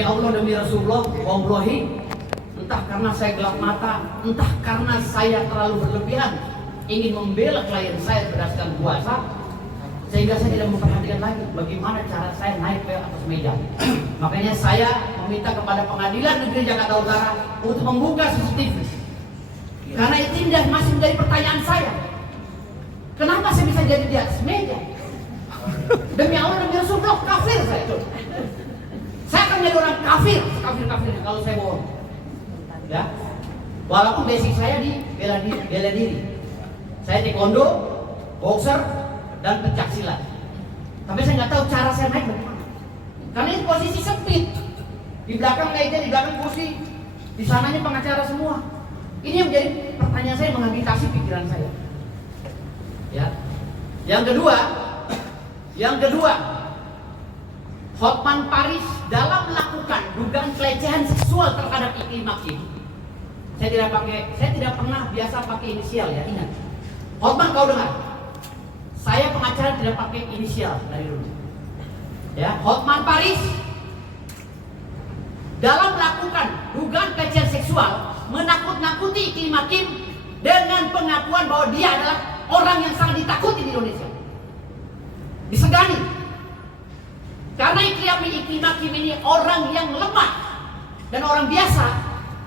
Demi Allah, demi Rasulullah, wallahi, entah karena saya gelap mata, entah karena saya terlalu berlebihan ingin membela klien saya berdasarkan kuasa, sehingga saya tidak memperhatikan lagi bagaimana cara saya naik ke atas meja. Makanya saya meminta kepada Pengadilan Negeri Jakarta Utara untuk membuka CCTV. Karena itu masih menjadi pertanyaan saya. Kenapa saya bisa jadi di atas meja? Demi Allah, demi Rasulullah, kafir saya itu. Saya akan menjadi orang kafir kalau saya bohong. Ya, walaupun basic saya di bela diri. Saya taekwondo, boxer, dan pencak silat. Tapi saya nggak tahu cara saya naik bagaimana. Karena ini posisi sempit. Di belakang meja, di belakang kursi, di sananya pengacara semua. Ini yang menjadi pertanyaan saya, mengagitasi pikiran saya. Ya. Yang kedua, Hotman Paris dalam melakukan dugaan pelecehan seksual terhadap Iklim Hakim. Saya tidak pernah biasa pakai inisial, ya, ingat. Hotman, kau dengar? Saya pengacara tidak pakai inisial dari dulu. Ya, Hotman Paris dalam melakukan dugaan pelecehan seksual menakut-nakuti Iklim Hakim dengan pengakuan bahwa dia adalah orang yang sangat ditakuti di Indonesia. Disegani. Karena Iklim Hakim ini orang yang lemah dan orang biasa,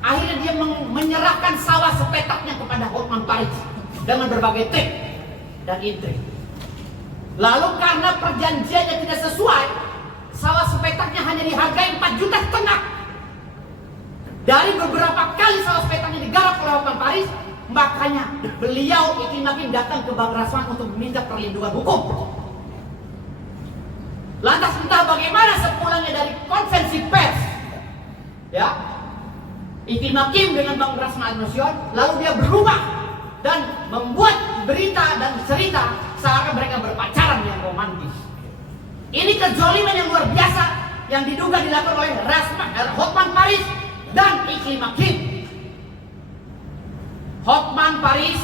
akhirnya dia menyerahkan sawah sepetaknya kepada Hotman Paris dengan berbagai trik dan intrik. Lalu karena perjanjiannya tidak sesuai, sawah sepetaknya hanya dihargai 4,5 juta. Dari beberapa kali sawah sepetaknya digarap oleh Hotman Paris, makanya beliau Iklim Hakim datang ke Bang Rasman untuk meminta perlindungan hukum. Lantas entah bagaimana sepulangnya dari konvensi pers, ya, Iklim Hakim dengan Bang Rasman Nasution, lalu dia berubah dan membuat berita dan cerita seakan mereka berpacaran yang romantis. Ini kezaliman yang luar biasa yang diduga dilakukan oleh Hotman Paris dan Iklim Hakim. Hotman Paris,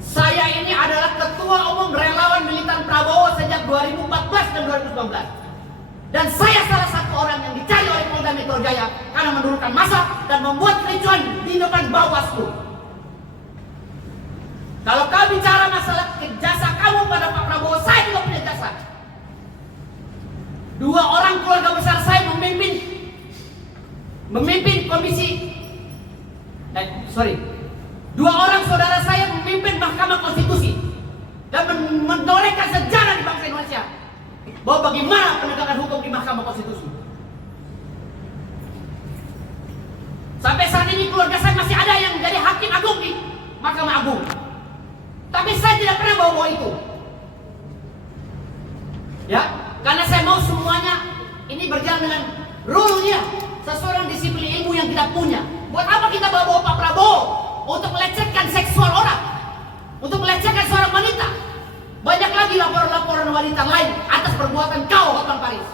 saya ini adalah ketua umum relawan militan Prabowo sejak 2014 dan 2019. Dan saya salah satu orang yang dicari oleh Polda Metro Jaya karena menurunkan massa dan membuat kericuan di depan Bawaslu. Kalau kau bicara masalah jasa kamu pada Pak Prabowo, saya juga punya jasa. 2 orang keluarga besar saya memimpin komisi. 2 orang saudara saya memimpin Mahkamah Konstitusi dan menorehkan sejarah di bangsa Indonesia bahwa bagaimana penegakan hukum di Mahkamah Konstitusi. Sampai saat ini keluarga saya masih ada yang jadi hakim agung di Mahkamah Agung. Tapi saya tidak pernah bawa itu. Ya, karena saya mau semuanya ini berjalan dengan rule-nya sesuai disiplin ilmu yang kita punya. Buat apa kita bawa Pak Prabowo untuk melecehkan seksual orang, untuk melecehkan seorang wanita? Banyak lagi laporan-laporan wanita lain atas perbuatan kau, Hotman Paris.